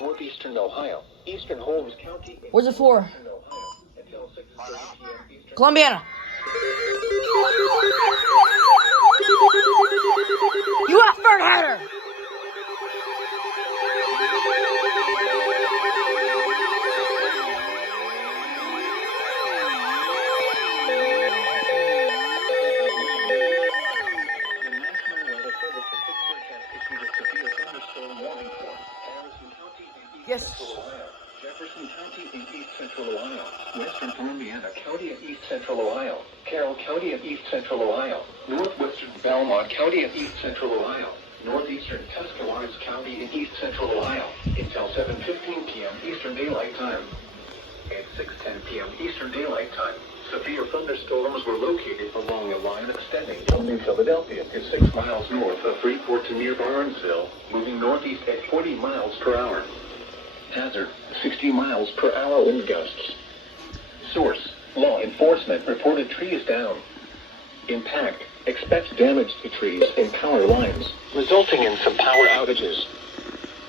Northeastern Ohio, Eastern Holmes County. Where's it for? Eastern Ohio, until 6:30 p.m. Eastern. Columbiana. U.S. bird header. Yes. Jefferson County in East Central Ohio, Western Columbiana County in East Central Ohio, Carroll County in East Central Ohio, Northwestern Belmont County in East Central Ohio, Northeastern Tuscarawas County in East Central Ohio, until 7:15 p.m. Eastern Daylight Time. At 6:10 p.m. Eastern Daylight Time, severe thunderstorms were located along a line extending from New Philadelphia to 6 miles north of Freeport to near Barnesville, moving northeast at 40 miles per hour. Hazard, 60 miles per hour wind gusts. Source, law enforcement reported trees down. Impact, expects damage to trees and power lines, resulting in some power outages.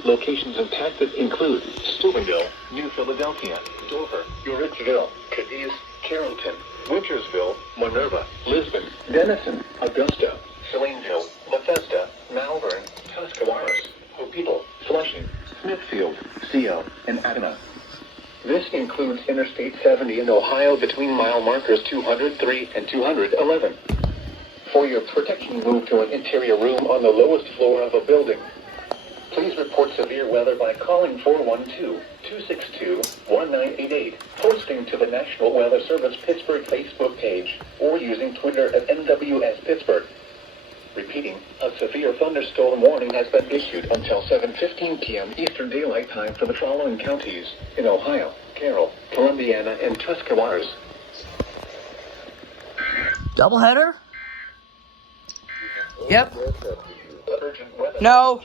Locations impacted include Steubenville, New Philadelphia, Dover, Uriceville, Cadiz, Carrollton, Wintersville, Minerva, Lisbon, Denison, Augusta, Salineville, Bethesda, Malvern, Tuscarawas, Hopeeville, Flushing, Smithfield, Seal, and Adena. This includes Interstate 70 in Ohio between mile markers 203 and 211. For your protection, move to an interior room on the lowest floor of a building. Please report severe weather by calling 412-262-1988, posting to the National Weather Service Pittsburgh Facebook page, or using Twitter at NWS Pittsburgh. Repeating, a severe thunderstorm warning has been issued until 7:15 p.m. Eastern Daylight Time for the following counties in Ohio, Carroll, Columbiana, and Tuscarawas. Doubleheader? Yep. Urgent weather. No.